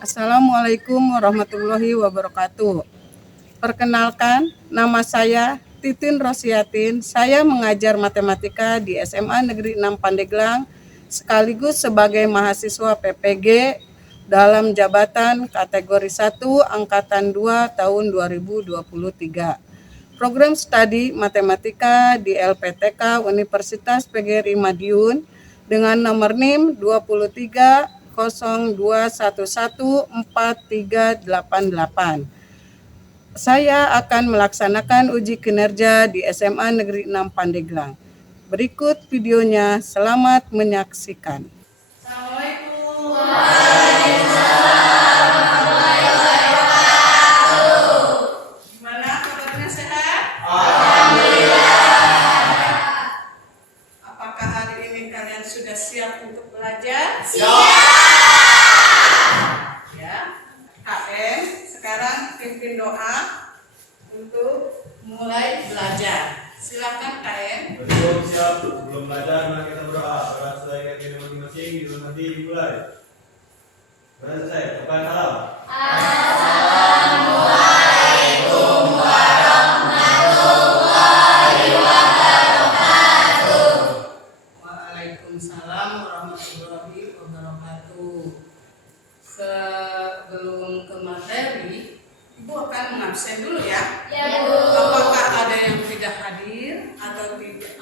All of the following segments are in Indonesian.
Assalamualaikum warahmatullahi wabarakatuh. Perkenalkan, nama saya Titin Rosiatin. Saya mengajar matematika di SMA Negeri 6 Pandeglang, sekaligus sebagai mahasiswa PPG dalam jabatan kategori 1 Angkatan 2 tahun 2023. Program studi matematika di LPTK Universitas PGRI Madiun dengan nomor NIM 2302114388. Saya akan melaksanakan uji kinerja di SMA Negeri 6 Pandeglang. Berikut videonya, selamat menyaksikan. Assalamualaikum. Gimana kabarnya, sehat? Apakah hari ini kalian sudah siap untuk belajar? Ya. KM, sekarang pimpin doa untuk mulai belajar. Silakan KM. Belum siap, sebelum belajar, mari kita berdoa. Berdoa selesai kaki masing-masing, di rumah nanti dimulai. Berdoa selesai, tekan salam. Assalamualaikum warahmatullahi wabarakatuh. Waalaikumsalam warahmatullahi wabarakatuh. Sebelum ke materi, Ibu akan mengabsen dulu ya. Ya, Bu. Apakah ada yang tidak hadir atau tidak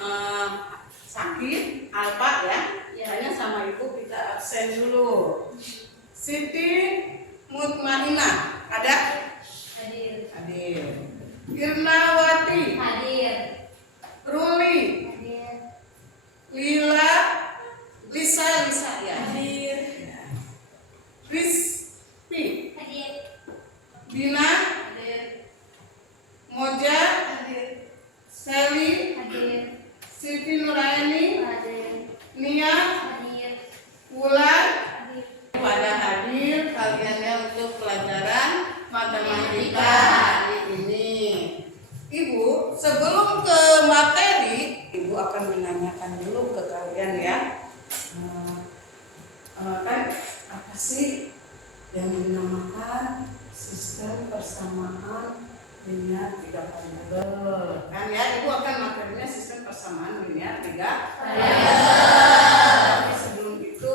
sakit, apa ya? Hanya sama Ibu kita absen dulu. Siti Mutmainah ada? Hadir. Hadir. Irnawati, Hadir. Ruli, Hadir. Lisa ya. Hadir. Rizpi, Hadir. Dina, Hadir. Moja, Hadir. Seli, Hadir. Siti Nuraini, Hadir. Nia, Hadir. Wulan, Hadir. pada hadir kaliannya untuk pelajaran matematika hari ini. Ibu, sebelum ke materi, Ibu akan menanyakan dulu ke kalian ya. Kan apa sih yang dinamakan sistem persamaan linear tiga variabel? Kan ya, Ibu akan materinya sistem persamaan linear tiga variabel. Tapi sebelum itu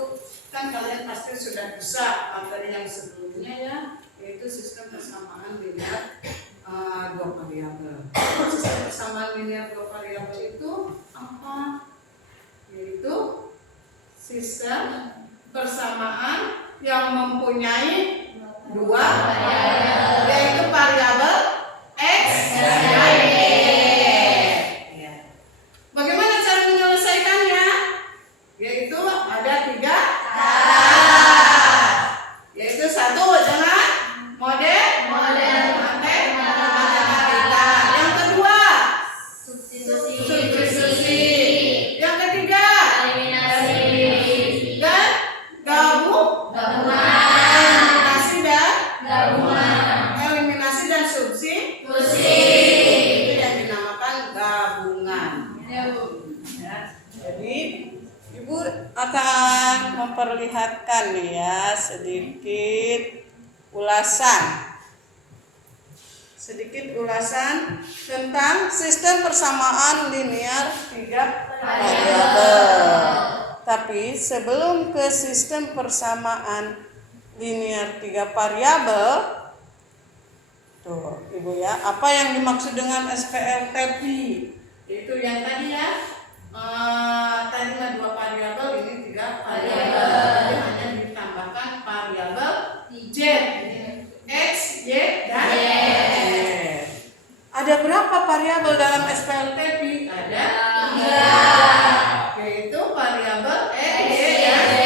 kan kalian pasti sudah bisa materi yang sebelumnya ya, yaitu sistem persamaan linear dua variabel. Sistem persamaan linear dua variabel itu apa? Yaitu sistem persamaan yang mempunyai dua variabel, yaitu variabel x dan y. Ya. Bagaimana cara menyelesaikannya? Yaitu ada tiga cara. Yaitu satu dengan model matematika. Yang kedua substitusi. Yang ketiga Eliminasi. dan eliminasi dan substitusi. Itu yang dinamakan gabungan. Ya. Jadi Ibu akan memperlihatkan nih ya sedikit ulasan tentang sistem persamaan linear tiga variabel. Tapi sebelum ke sistem persamaan linear tiga variabel, tuh Ibu ya, apa yang dimaksud dengan SPLTP? Itu yang tadi ya, tadi mah dua variabel, ini tiga variabel. Jadi hanya ditambahkan variabel Z, X, Y, dan Z. Ada berapa variabel dalam SPLTP? Ada tiga, yaitu variabel X, Y, dan Z.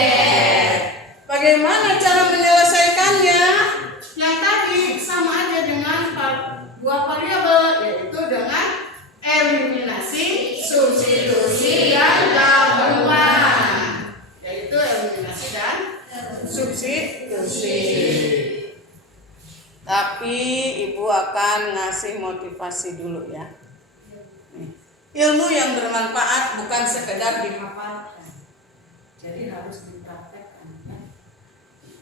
Bagaimana cara menyelesaikannya? Yang tadi sama aja dengan dua variabel, yaitu dengan eliminasi, substitusi, dan gabungan. Yaitu eliminasi dan substitusi. Tapi Ibu akan ngasih motivasi dulu ya. Ilmu yang bermanfaat bukan sekedar dihafalkan, jadi harus dipraktekkan.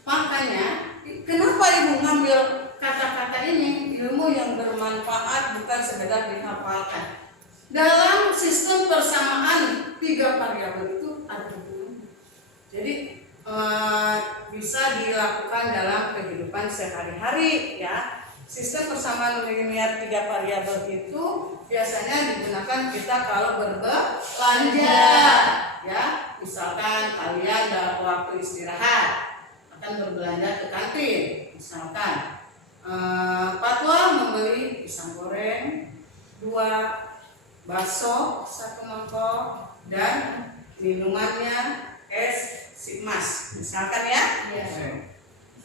Makanya kenapa Ibu ngambil kata-kata ini? Ilmu yang bermanfaat bukan sekedar dihafalkan. Dalam sistem persamaan 3 variabel itu ada hubungannya. Jadi bisa dilakukan dalam kehidupan sehari-hari ya. Sistem persamaan linear 3 variabel itu biasanya digunakan kita kalau berbelanja ya. Misalkan kalian dalam waktu istirahat akan berbelanja ke kantin, misalkan Fatwa membeli pisang goreng 2, bakso 1 mangkok, dan minumannya es Sigmas, misalkan ya.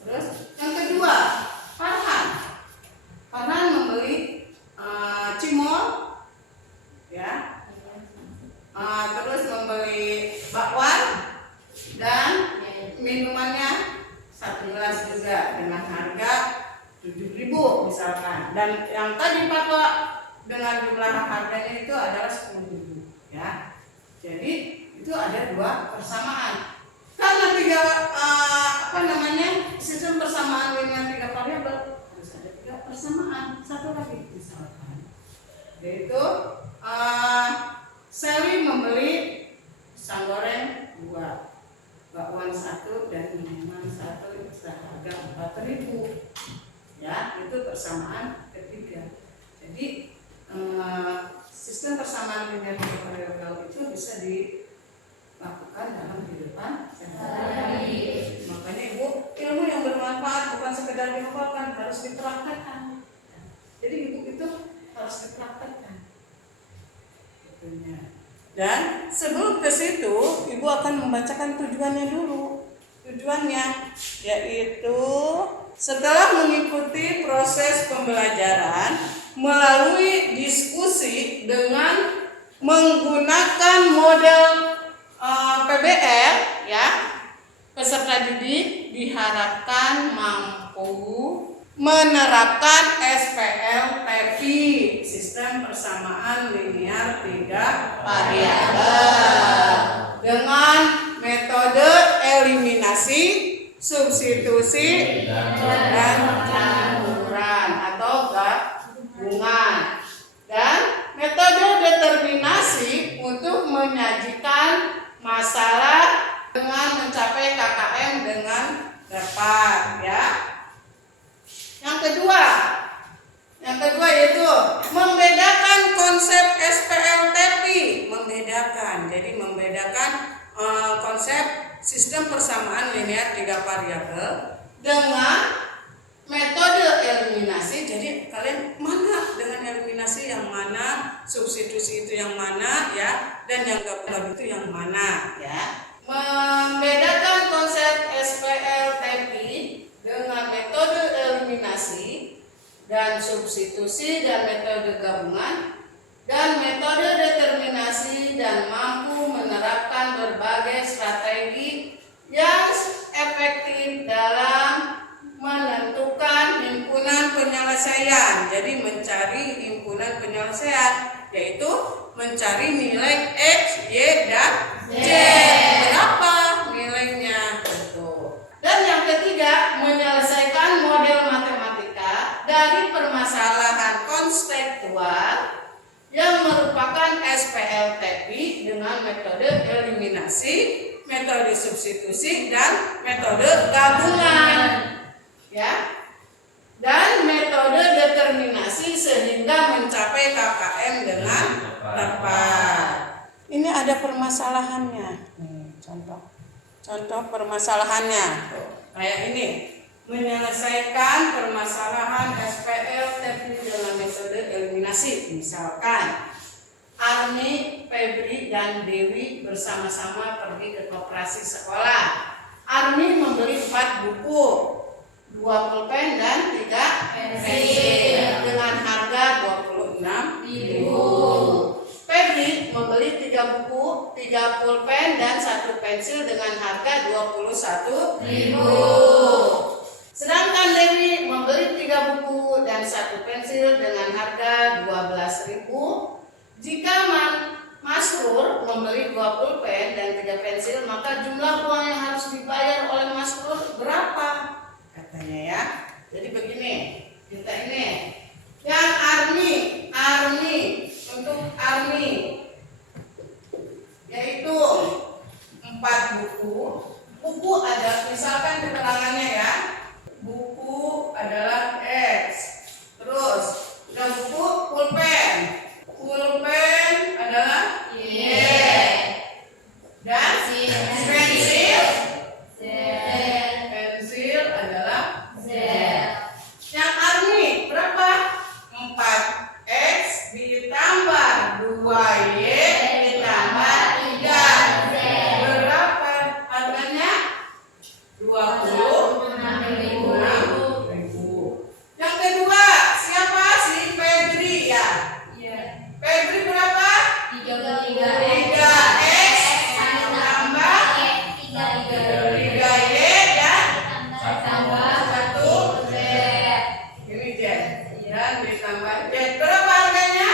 Terus yang kedua, Farhan membeli cimol ya. Terus membeli bakwan dan minumannya 1 gelas juga dengan harga 7.000 misalkan. Dan yang tadi Fatwa dengan jumlah harganya itu adalah 10.000 ya. Jadi itu ada 2 persamaan. Karena sistem persamaan linear 3 variabel harus ada 3 persamaan. Satu lagi misalkan, yaitu Sally membeli pisang goreng 2, bakwan 1, dan minuman 1 seharga 4.000 ya. Itu persamaan ketiga. Jadi sistem persamaan linear 3 variabel itu bisa dilakukan dalam kehidupan sehari-hari. Makanya Ibu, ilmu yang bermanfaat bukan sekedar dihafalkan, harus dipraktekkan. Jadi Ibu itu harus dipraktekkan. Dan sebelum ke situ, Ibu akan membacakan tujuannya dulu. Tujuannya yaitu setelah mengikuti proses pembelajaran melalui diskusi dengan menggunakan model PBL ya, peserta didik diharapkan mampu menerapkan SPL TEPI, sistem persamaan linear 3 variabel, dengan metode eliminasi, substitusi, dan campuran atau gabungan, dan metode determinasi untuk menyajikan masalah dengan mencapai KKM dengan cepat ya. Yang kedua yaitu membedakan konsep SPL TEPI, membedakan konsep sistem persamaan linear 3 variabel dengan metode eliminasi. Jadi kalian mana dengan eliminasi yang mana, substitusi itu yang mana ya, dan yang gabungan itu yang mana ya. Membedakan konsep SPL TEPI dengan metode eliminasi dan substitusi dan metode gabungan, dan metode determinasi, dan mampu menerapkan berbagai strategi yang efektif dalam menentukan himpunan penyelesaian. Jadi mencari himpunan penyelesaian yaitu mencari nilai X, Y, dan Z. Berapa nilainya? Dan yang ketiga, menyelesaikan model matematika dari permasalahan konseptual yang merupakan SPL TEPI dengan metode eliminasi, metode substitusi, dan metode gabungan ya, dan metode determinasi sehingga mencapai KKM dengan tepat. Ini ada permasalahannya. Contoh permasalahannya kayak ini. Menyelesaikan permasalahan SPL TEPI dengan metode eliminasi. Misalkan Arni, Febri, dan Dewi bersama-sama pergi ke koperasi sekolah. Arni membeli 4 buku, 2 pulpen, dan 3 pensil dengan harga 26.000. Febri membeli 3 buku, 3 pulpen, dan 1 pensil dengan harga 21.000. Sedangkan Dewi membeli 3 buku dan 1 pensil dengan harga 12.000. Jika Masrur membeli 2 pulpen dan 3 pensil, maka jumlah uang yang harus dibayar oleh Masrur berapa? Kata tulisannya ya. Jadi begini, kita ini yang army untuk army yaitu 4 buku. Buku ada misalkan keterangannya ya. Buku adalah X. Terus ada buku pulpen. Pulpen adalah Y. Dan pensil adalah Z. Yang army berapa? 4X ditambah 2Y ditambah 3. Berapa harganya? 26.000. Yang kedua, siapa? Si Febri ya. Febri berapa? 3X ditambah 3Y dan 1 Z. Ini Z. Dan ditambah Z. Berapa harganya?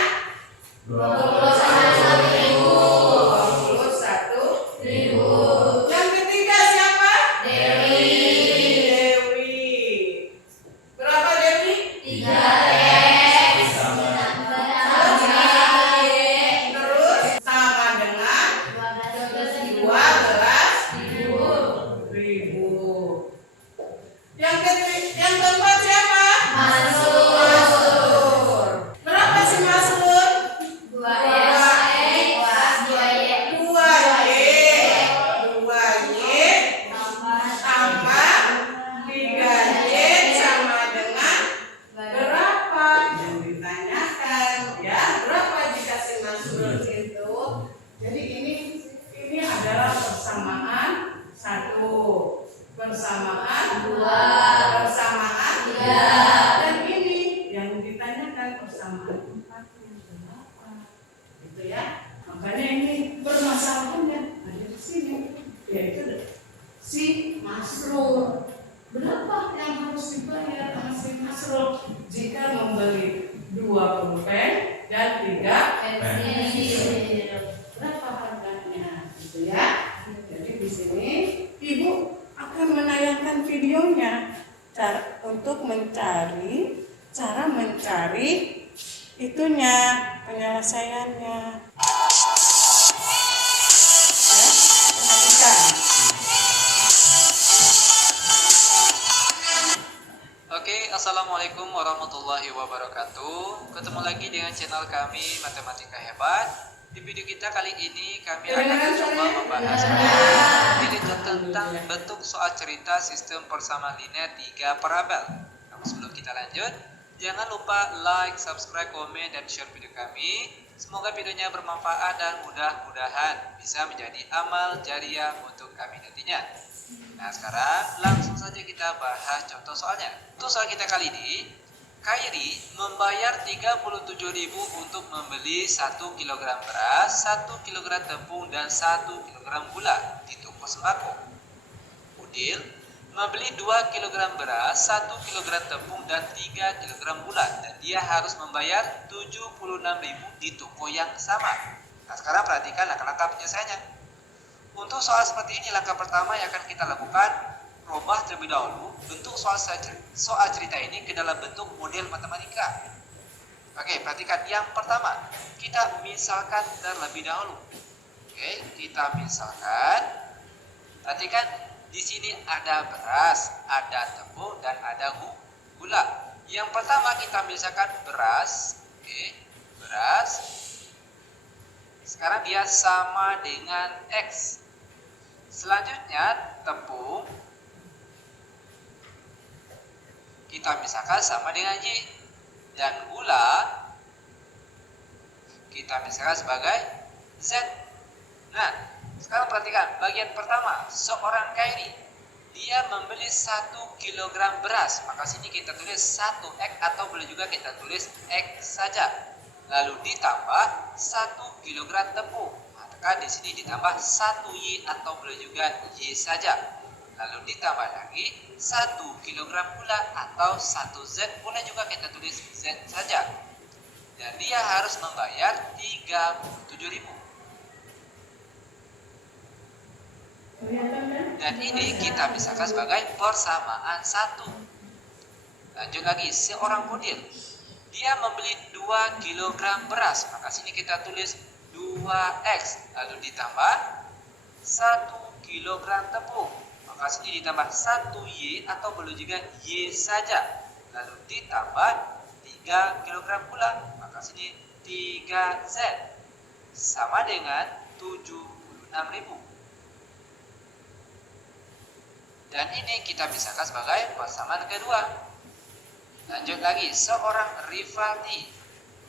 21.000. Yang ketiga siapa? Dewi. Berapa Dewi? 3X terus sama dengan 12.000. Yang keempat siapa? Masrur. Berapa si Masrur? 2Y tambah 3Y sama dengan berapa? Yang ditanyakan ya, berapa dikasih Masrur itu? Jadi ini adalah persamaan 1, persamaan 2, persamaan 3, dan ini yang ditanyakan persamaan 4 berapa? Gitu ya. Makanya ini permasalahannya ada di sini, yaitu si Masrur. Berapa yang harus dibayar sama si Masrur jika membeli 2 pulpen dan 3 pensil? Berapa harganya? Gitu ya. Jadi di sini Ibu akan menayangkan videonya untuk mencari cara mencari itunya, penyelesaiannya. Ya, perhatikan. Oke, assalamualaikum warahmatullahi wabarakatuh. Ketemu lagi dengan channel kami Matematika Hebat. Di video kita kali ini kami akan mencoba membahas yaitu tentang bentuk soal cerita sistem persamaan linear 3 parabel. Namun sebelum kita lanjut, jangan lupa like, subscribe, komen, dan share video kami. Semoga videonya bermanfaat dan mudah-mudahan bisa menjadi amal jariah untuk kami nantinya. Nah, sekarang langsung saja kita bahas contoh soalnya. Untuk soal kita kali ini, Khairi membayar 37.000 untuk membeli 1 kg beras, 1 kg tepung, dan 1 kg gula di toko sembako. Udil membeli 2 kg beras, 1 kg tepung, dan 3 kg gula, dan dia harus membayar 76.000 di toko yang sama. Nah, sekarang perhatikan langkah-langkah penyelesaiannya. Untuk soal seperti ini, langkah pertama yang akan kita lakukan, rubah terlebih dahulu bentuk soal cerita ini ke dalam bentuk model matematika. Oke, perhatikan yang pertama, kita misalkan terlebih dahulu. Oke, kita misalkan. Perhatikan di sini ada beras, ada tepung, dan ada gula. Yang pertama kita misalkan beras. Oke, beras. Sekarang dia sama dengan X. Selanjutnya tepung. Kita misalkan sama dengan Y. Dan gula kita misalkan sebagai Z. Nah, sekarang perhatikan bagian pertama, seorang Khairi dia membeli 1 kg beras, maka sini kita tulis 1X atau boleh juga kita tulis X saja. Lalu ditambah 1 kg tepung, maka di sini ditambah 1Y atau boleh juga Y saja. Lalu ditambah lagi 1 kg gula atau 1Z, boleh juga kita tulis Z saja. Dan dia harus membayar 37.000. Dan ini kita misalkan sebagai persamaan 1. Lanjut lagi, seorang model dia membeli 2 kg beras, maka sini kita tulis 2x, lalu ditambah 1 kg tepung, maka sini ditambah 1y atau boleh juga y saja, lalu ditambah 3 kg gula, maka sini 3z sama dengan 76.000. Dan ini kita pisahkan sebagai persamaan kedua. Lanjut lagi, seorang Rifati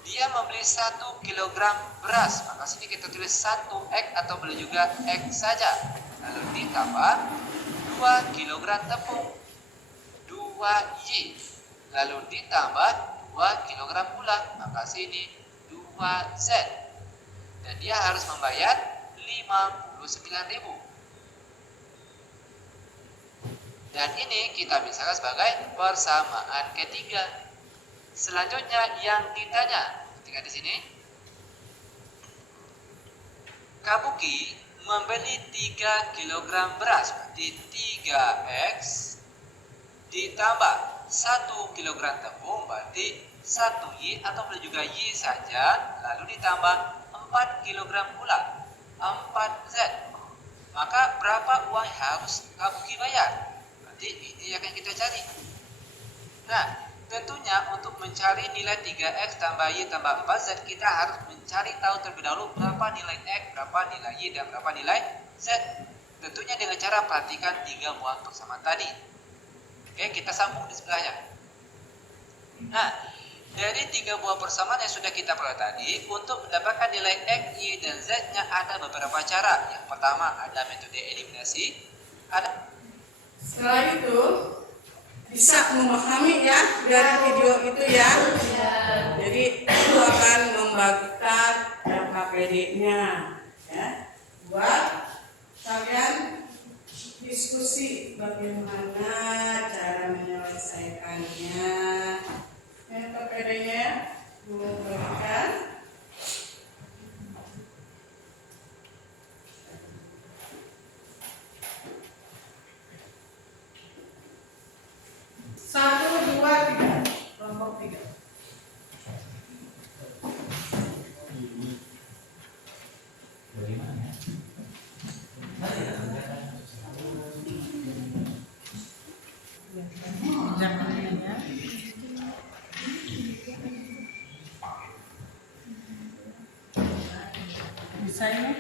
dia membeli 1 kg beras, maka sini kita tulis 1x atau boleh juga x saja, lalu ditambah 2 kg tepung 2y, lalu ditambah 2 kg gula, maka sini 2z, dan dia harus membayar 59.000. Dan ini kita pisahkan sebagai persamaan ketiga. Selanjutnya yang ditanya ketika di sini, Kabuki membeli 3 kg beras, berarti 3x ditambah 1 kg tepung, berarti 1y atau boleh juga y saja, lalu ditambah 4 kg gula, 4z. Maka berapa uang yang harus Kabuki bayar? Ini akan kita cari. Nah, tentunya untuk mencari nilai 3x tambah y tambah 4z, kita harus mencari tahu terlebih dahulu berapa nilai x, berapa nilai y, dan berapa nilai z. Tentunya dengan cara perhatikan 3 buah persamaan tadi. Oke, kita sambung di sebelahnya. Nah, dari 3 buah persamaan yang sudah kita peroleh tadi, untuk mendapatkan nilai x, y, dan z-nya ada beberapa cara. Yang pertama ada metode eliminasi, Setelah itu bisa memahami ya dari video itu ya. Jadi itu akan membagikan KPD-nya ya, buat kalian diskusi bagaimana cara menyelesaikannya. Yang KPD-nya memberikan kelompok 3. Bisa ini?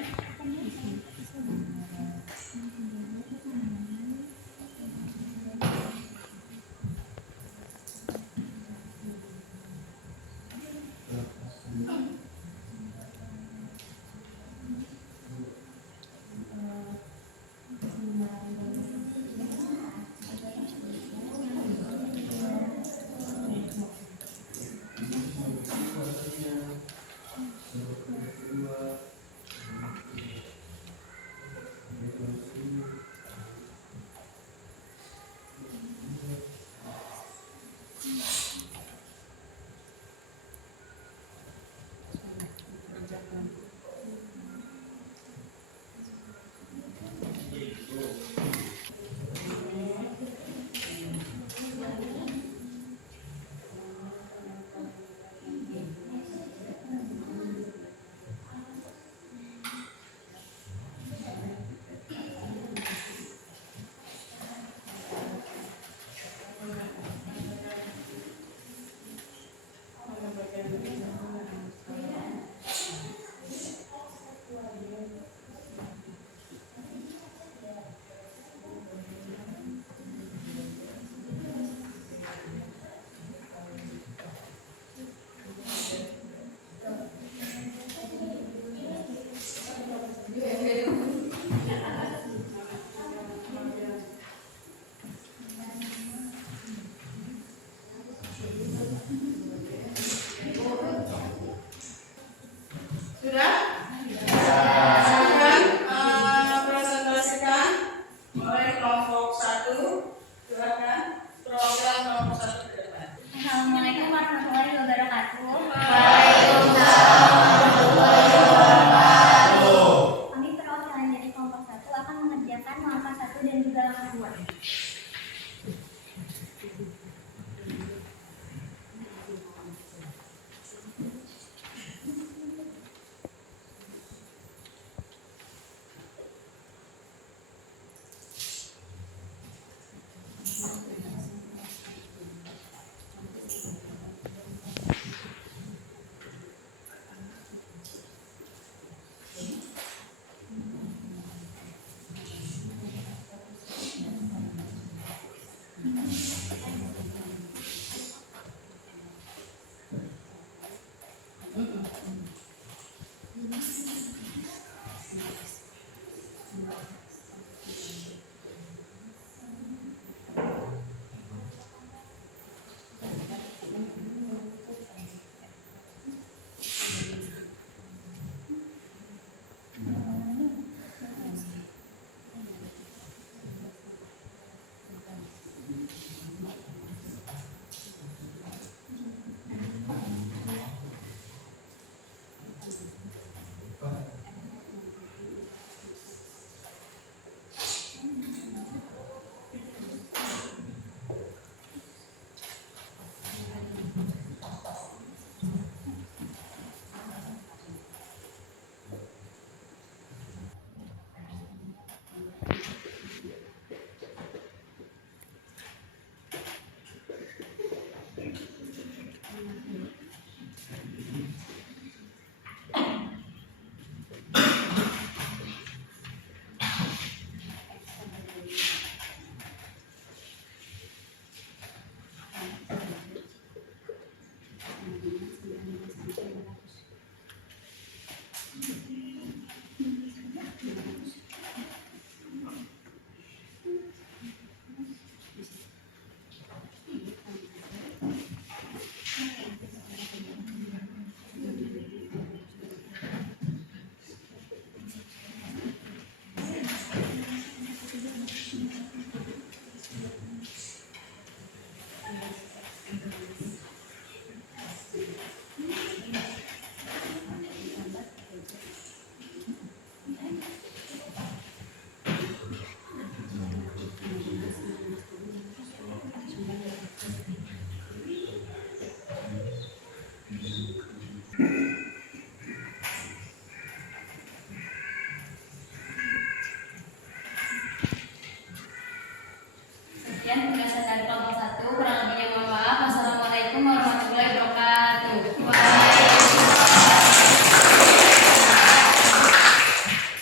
Sekian penjelasan dari kelompok 1. Kurang lebihnya mohon maaf. Wassalamualaikum warahmatullahi wabarakatuh.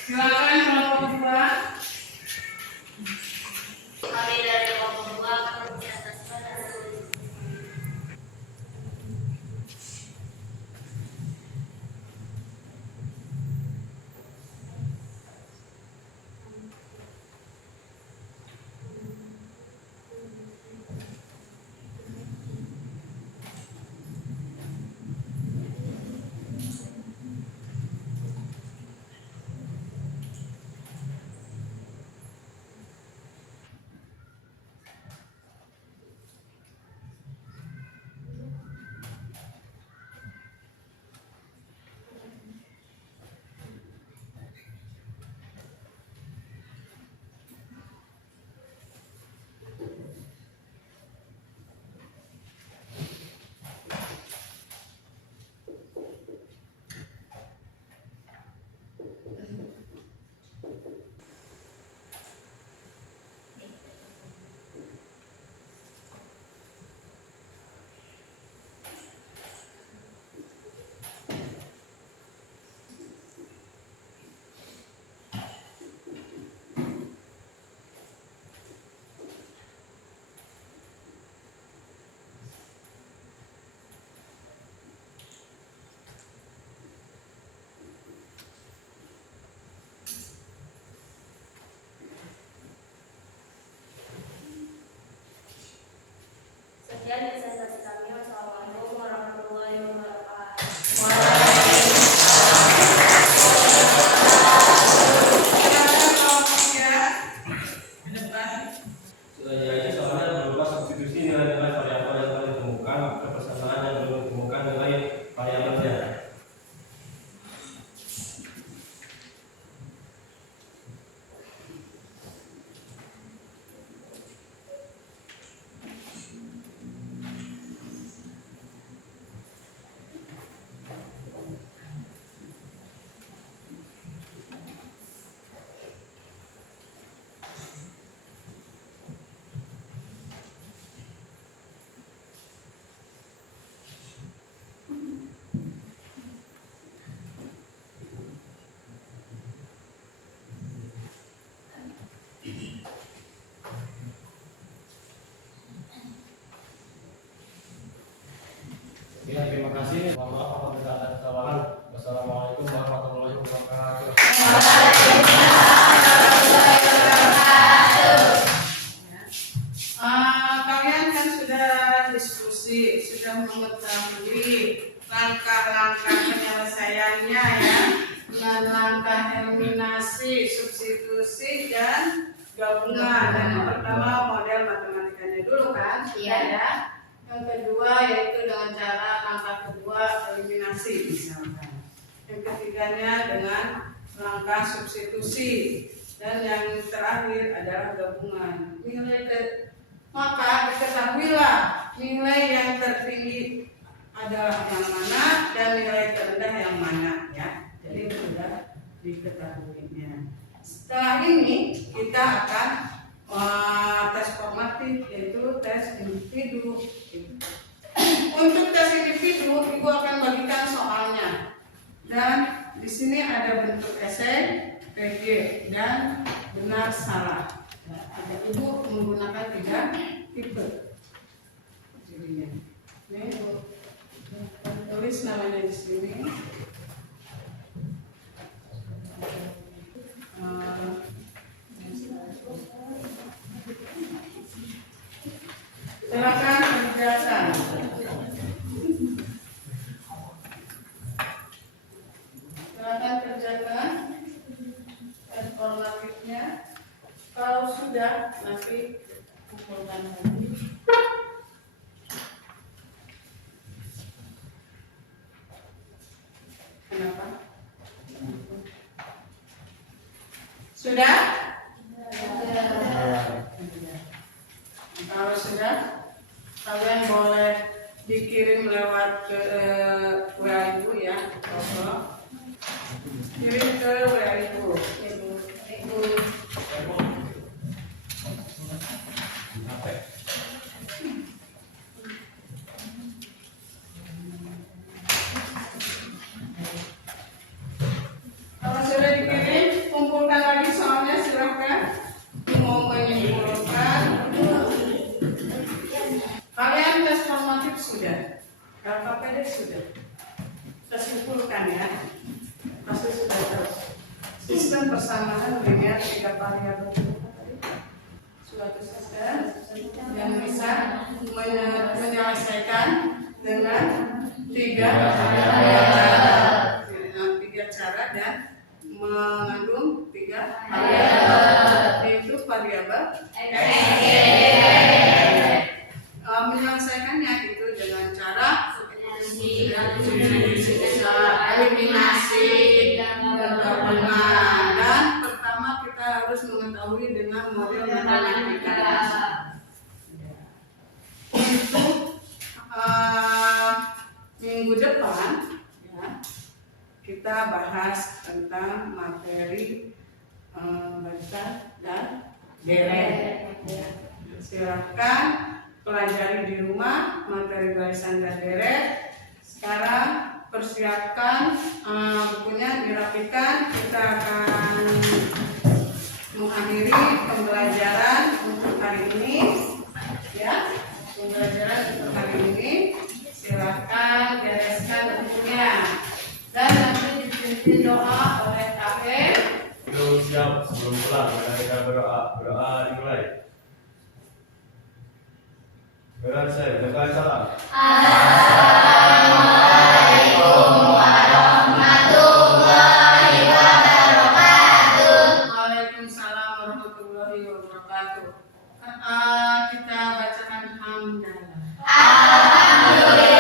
Silakan kelompok 2. Kami dari kelompok 2 akan berbicara pada sekian presentasi kami. Wassalamualaikum warahmatullahi wabarakatuh. Sudah jadi soalnya berupa substitusi nilai-nilai variabel yang telah ditemukan, kebersamaan yang belum ditemukan nilai variabelnya. Ya, terima kasih. Mohon maaf apabila ada kesalahan. Wassalamualaikum warahmatullahi wabarakatuh. Kalian kan sudah diskusi, sudah mengetahui langkah-langkah penyelesaiannya ya, dengan langkah eliminasi, substitusi dan gabungan. Yang pertama model matematikanya dulu kan, Iya. ya. Yang kedua yaitu dengan cara langkah kedua eliminasi misalkan. Yang ketiganya dengan langkah substitusi dan yang terakhir adalah gabungan. Maka diketahuilah nilai yang tertinggi adalah yang mana dan nilai terendah yang mana ya. Jadi sudah diketahuinya. Setelah ini kita akan tes formatif, yaitu tes individu. Untuk tes individu, Ibu akan bagikan soalnya. Dan di sini ada bentuk esai, PG, dan benar salah. Ibu menggunakan 3 tipe. Jadinya, ini Ibu tulis namanya di sini. Silakan kerjakan. Silakan kerjakan tes formatifnya. Kalau sudah, nanti kumpulkan lagi. Kenapa? Sudah? Kalau sudah, kalian boleh dikirim lewat ke WA Ibu ya. Kirim ke WA Ibu. Kalau sudah dikirim, kumpulkan lagi soalnya, silahkan. Mau menyimpulkan. Kalian tes formatif sudah, KPD sudah. Kita simpulkan ya. Pasti sudah terus. Sistem persamaan dengan 3 variabel suatu sistem yang bisa menyelesaikan dengan 3 cara dan mengandung 3 variabel, yaitu variabel menyelesaikannya itu dengan cara eliminasi dan gabungan. Dan pertama kita harus mengetahui dengan model matematika. Untuk minggu depan ya, kita bahas tentang materi baca dan deret. Silakan pelajari di rumah materi barisan dan deret. Sekarang persiapkan bukunya, dirapikan. Kita akan mengakhiri pembelajaran untuk hari ini ya. Pembelajaran untuk hari ini silakan bereskan bukunya dan nanti dipimpin doa oleh kakek. Belum siap sebelum pulang, mereka berdoa dimulai. Berat saya, jaga salam. Assalamualaikum warahmatullahi wabarakatuh. Waalaikumsalam warahmatullahi wabarakatuh. Kita bacakan hamdalah. Alhamdulillah.